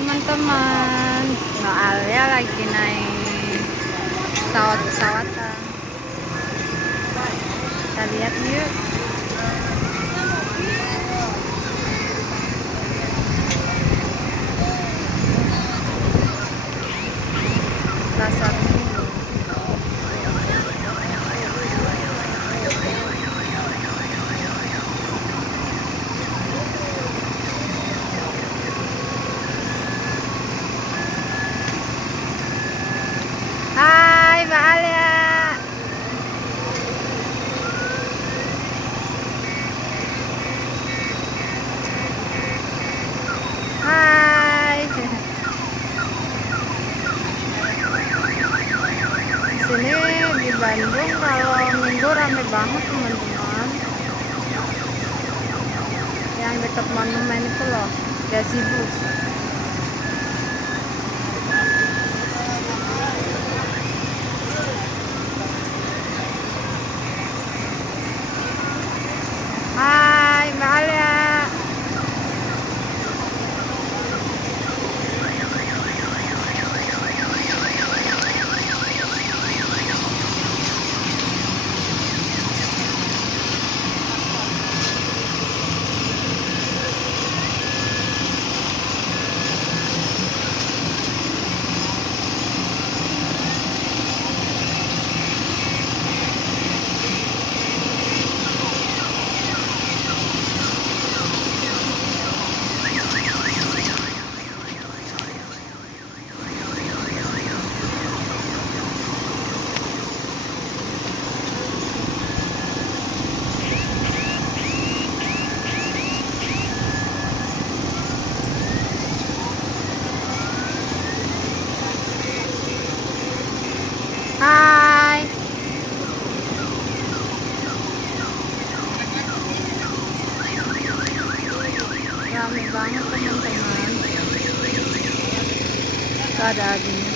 teman-teman. Mbak Alia lagi naik pesawat-pesawatan. Kita lihat yuk. Pasar Minggu. Hai Mbak Alia. Hai. Di sini di Bandung kalau Minggu rame banget teman-teman. Yang dekat monumen itu loh, Gazebo. Hai Mbak Alia. Hai. Rame banget teman-teman. Ada abinya.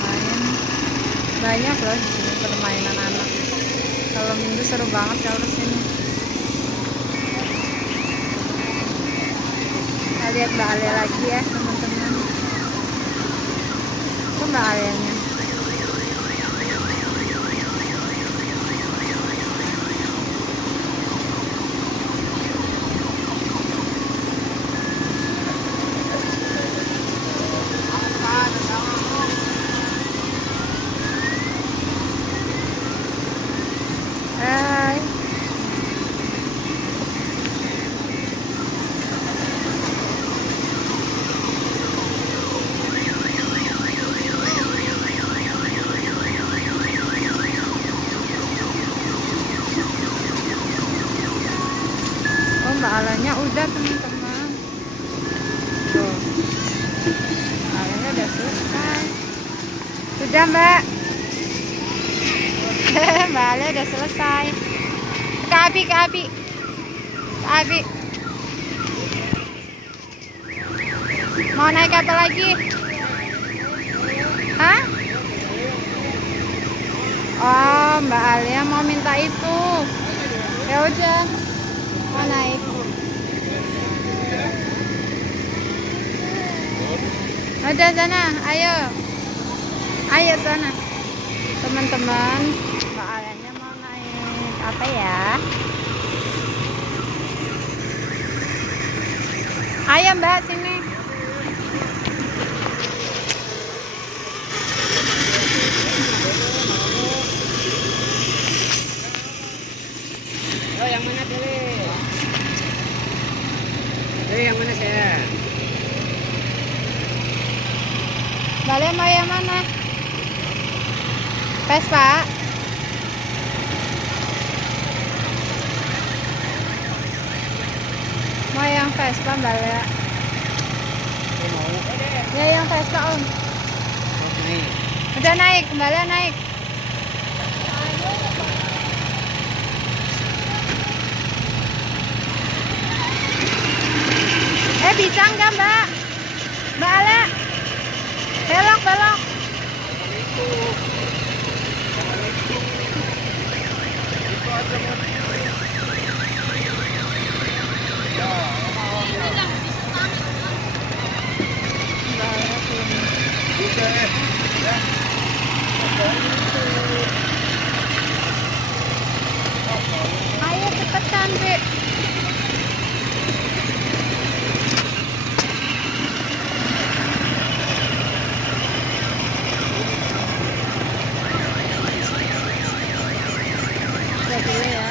Main banyak loh di sini permainan anak. Kalau Minggu seru banget kalau kesini. Kita lihat Mbak Alia lagi ya teman-teman. Itu Mbak Alianya. Hai. Oh, Mbak Alanya udah teman-teman. Tuh. Mbak Alanya udah selesai. Sudah Mbak. Mbak Alia udah selesai. Ke Abi. Mau naik apa lagi? Hah? Oh, Mbak Alia mau minta itu. Ya udah. Mau naik. Udah sana, ayo. Ayo sana. Teman-teman, Mbak Alianya mau naik apa ya? Ayo Mbak, sini. Oh, yang mana pilih? Pilih yang mana saya? Mbak Alia mau yang mana? Vespa? Mau yang Vespa Mbak Alia? Mau? Ya yang Vespa Om. Naik. Udah naik, Mbak Alia naik. Bisa nggak Mbak? Mbak Alia? Belok. dulu ya.